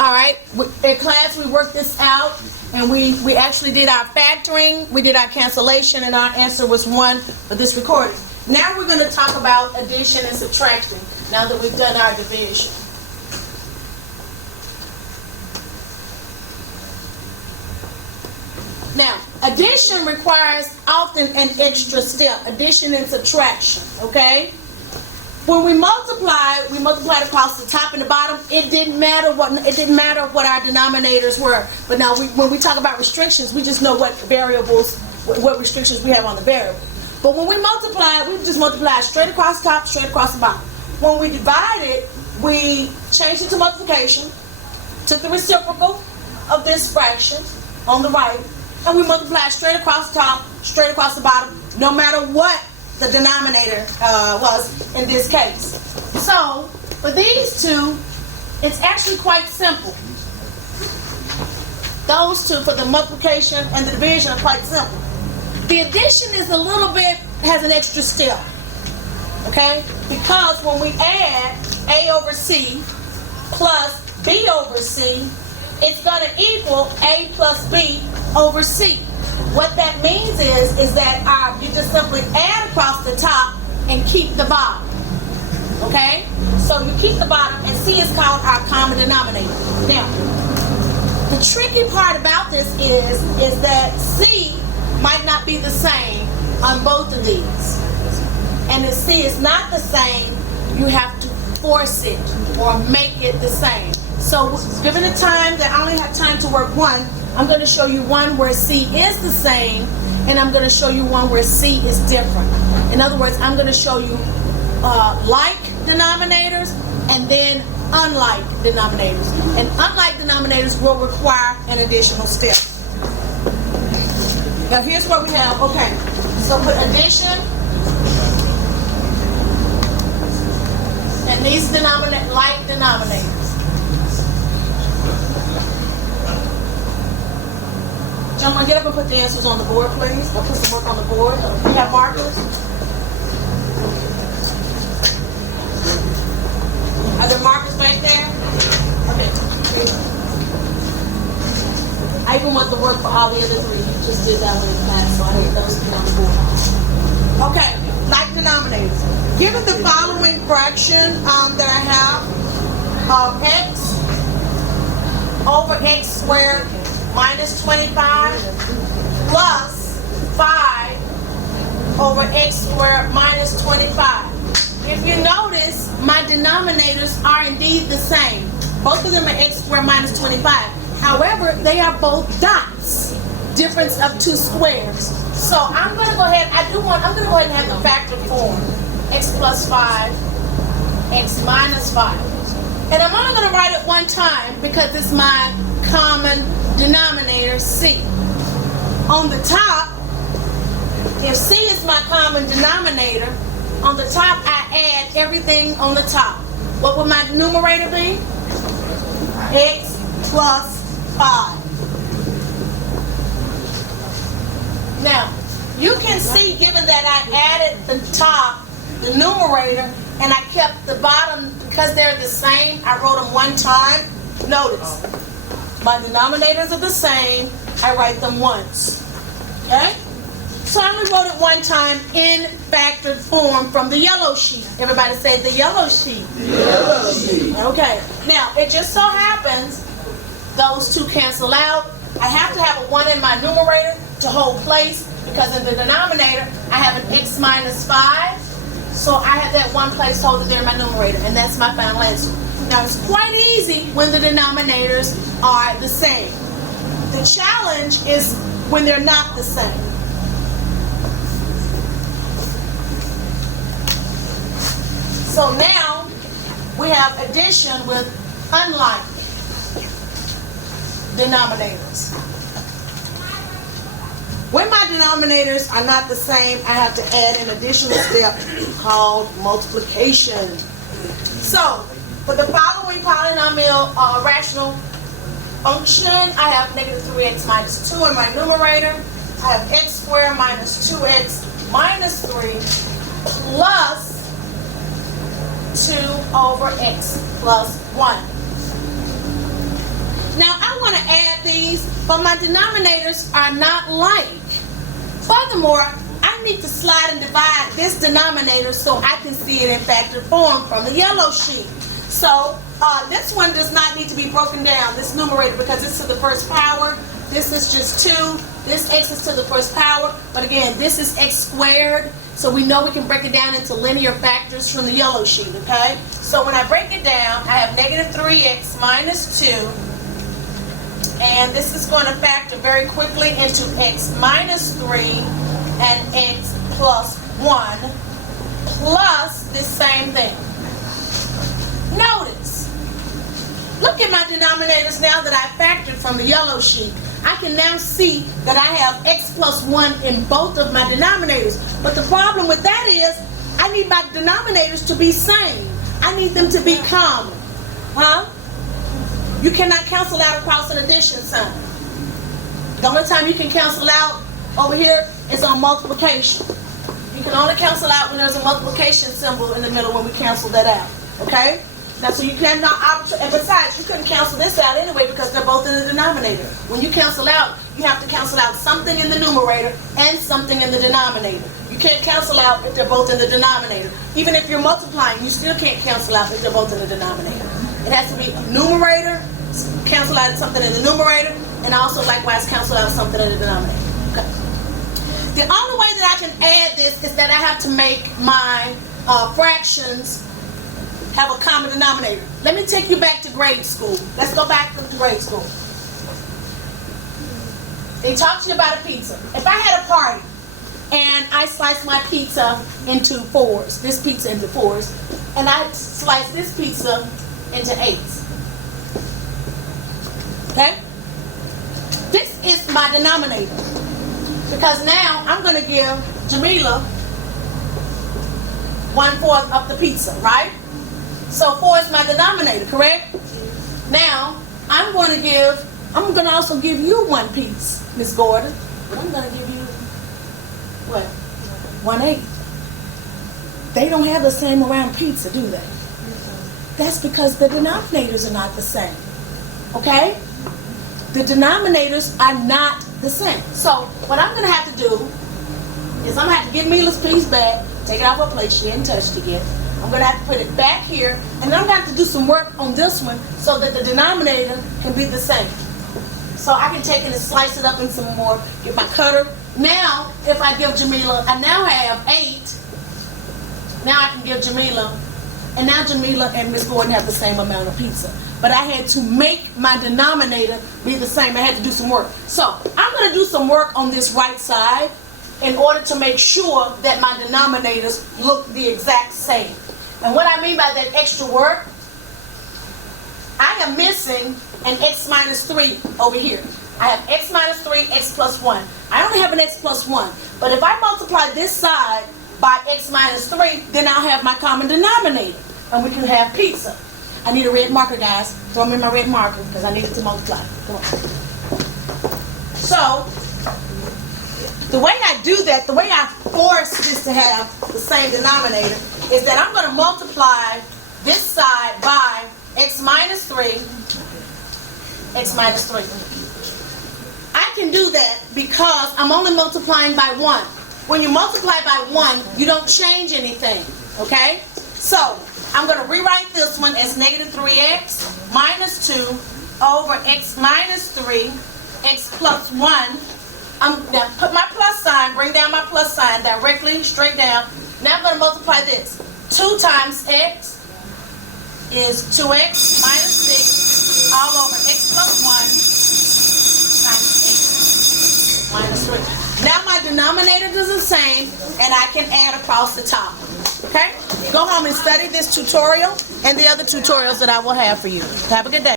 All right, in class we worked this out, and we actually did our factoring, we did our cancellation, and our answer was 1 for this recording. Now we're going to talk about addition and subtraction, now that we've done our division. Now, addition requires often an extra step, addition and subtraction, okay? When we multiplied across the top and the bottom. It didn't matter what our denominators were. But now when we talk about restrictions, we just know what variables, what restrictions we have on the variable. But when we multiply, we just multiply straight across the top, straight across the bottom. When we divided, we changed it to multiplication, took the reciprocal of this fraction on the right, and we multiply straight across the top, straight across the bottom, no matter what the denominator was in this case. So, for these two, it's actually quite simple. Those two, for the multiplication and the division, are quite simple. The addition is has an extra step, okay? Because when we add A over C plus B over C, it's going to equal A plus B over C. What that means is that you just simply add across the top and keep the bottom. Okay? So you keep the bottom, and C is called our common denominator. Now, the tricky part about this is that C might not be the same on both of these. And if C is not the same, you have to force it or make it the same. So given the time that I only have time to work one, I'm going to show you one where C is the same, and I'm going to show you one where C is different. In other words, I'm going to show you like denominators and then unlike denominators. And unlike denominators will require an additional step. Now here's what we have. Okay, so put addition, and these like denominators. Gentlemen, get up and put the answers on the board, please. I'll put some work on the board. You have markers? Are there markers back there? Okay. I even want the work for all the other three. You just did that one in class, so I need those to be on the board. Okay, like denominators. Given the following fraction that I have of x over x squared minus 25 plus 5 over x squared minus 25. If you notice, my denominators are indeed the same. Both of them are x squared minus 25. However, they are both dots. Difference of two squares. So I'm going to go ahead, I'm going to go ahead and have the factor form. X plus 5, x minus 5. And I'm only going to write it one time because it's my common denominator, C. On the top, if C is my common denominator, on the top I add everything on the top. What would my numerator be? X plus 5. Now, you can see, given that I added the top, the numerator, and I kept the bottom, because they're the same, I wrote them one time. Notice, my denominators are the same, I write them once. Okay? So I only wrote it one time in factored form from the yellow sheet. Everybody say the yellow sheet. The yellow sheet. Okay. Now, it just so happens those two cancel out. I have to have a 1 in my numerator to hold place, because in the denominator, I have an x minus 5. So I have that one placeholder there in my numerator, and that's my final answer. Now, it's quite easy when the denominators are the same. The challenge is when they're not the same. So now we have addition with unlike denominators. When my denominators are not the same, I have to add an additional step called multiplication. So, for the following polynomial rational function, I have negative 3x minus 2 in my numerator. I have x squared minus 2x minus 3 plus 2 over x plus 1. these, but my denominators are not like. Furthermore, I need to slide and divide this denominator so I can see it in factor form from the yellow sheet. So this one does not need to be broken down, this numerator, because it's to the first power. This is just 2. This x is to the first power. But again, this is x squared. So we know we can break it down into linear factors from the yellow sheet, okay? So when I break it down, I have negative 3x minus 2. And this is going to factor very quickly into x minus 3 and x plus 1 plus this same thing. Notice, look at my denominators now that I factored from the yellow sheet. I can now see that I have x plus 1 in both of my denominators. But the problem with that is I need my denominators to be same. I need them to be common. Huh? You cannot cancel out across an addition sign. The only time you can cancel out over here is on multiplication. You can only cancel out when there's a multiplication symbol in the middle when we cancel that out. Okay? Now, so you cannot, and besides, you couldn't cancel this out anyway because they're both in the denominator. When you cancel out, you have to cancel out something in the numerator and something in the denominator. You can't cancel out if they're both in the denominator. Even if you're multiplying, you still can't cancel out if they're both in the denominator. It has to be a numerator, cancel out something in the numerator, and also likewise cancel out something in the denominator. Okay. The only way that I can add this is that I have to make my fractions have a common denominator. Let me take you back to grade school. Let's go back to grade school. They talked to you about a pizza. If I had a party and I sliced my pizza into 4s, this pizza into 4s, and I sliced this pizza into 8s. Okay? This is my denominator. Because now I'm going to give Jamila 1/4 of the pizza, right? So 4 is my denominator, correct? Now, I'm going to also give you 1 piece, Miss Gordon. But I'm going to give you, what? 1/8. They don't have the same around pizza, do they? That's because the denominators are not the same. Okay? The denominators are not the same. So, what I'm going to have to do is I'm going to have to get Mila's piece back, take it off her plate, she hadn't touched it yet. I'm going to have to put it back here, and I'm going to have to do some work on this one so that the denominator can be the same. So I can take it and slice it up in some more, get my cutter. Now, if I give Jamila, I now have 8. Now I can give Jamila, and now Jamila and Miss Gordon have the same amount of pizza. But I had to make my denominator be the same. I had to do some work. So I'm going to do some work on this right side in order to make sure that my denominators look the exact same. And what I mean by that extra work, I am missing an x minus 3 over here. I have x minus 3, x plus 1. I only have an x plus 1. But if I multiply this side by x minus 3, then I'll have my common denominator. And we can have pizza. I need a red marker, guys. Throw me my red marker because I need it to multiply. Come on. So, the way I do that, the way I force this to have the same denominator, is that I'm going to multiply this side by x minus 3, x minus 3. I can do that because I'm only multiplying by 1. When you multiply by 1, you don't change anything, okay? So, I'm going to rewrite this one as negative 3x minus 2 over x minus 3, x plus 1. I'm going to put my plus sign, bring down my plus sign directly, straight down. Now I'm going to multiply this. 2 times x is 2x minus 6 all over x plus 1 times x minus 3. Now my denominator is the same, and I can add across the top. Okay? Go home and study this tutorial and the other tutorials that I will have for you. Have a good day.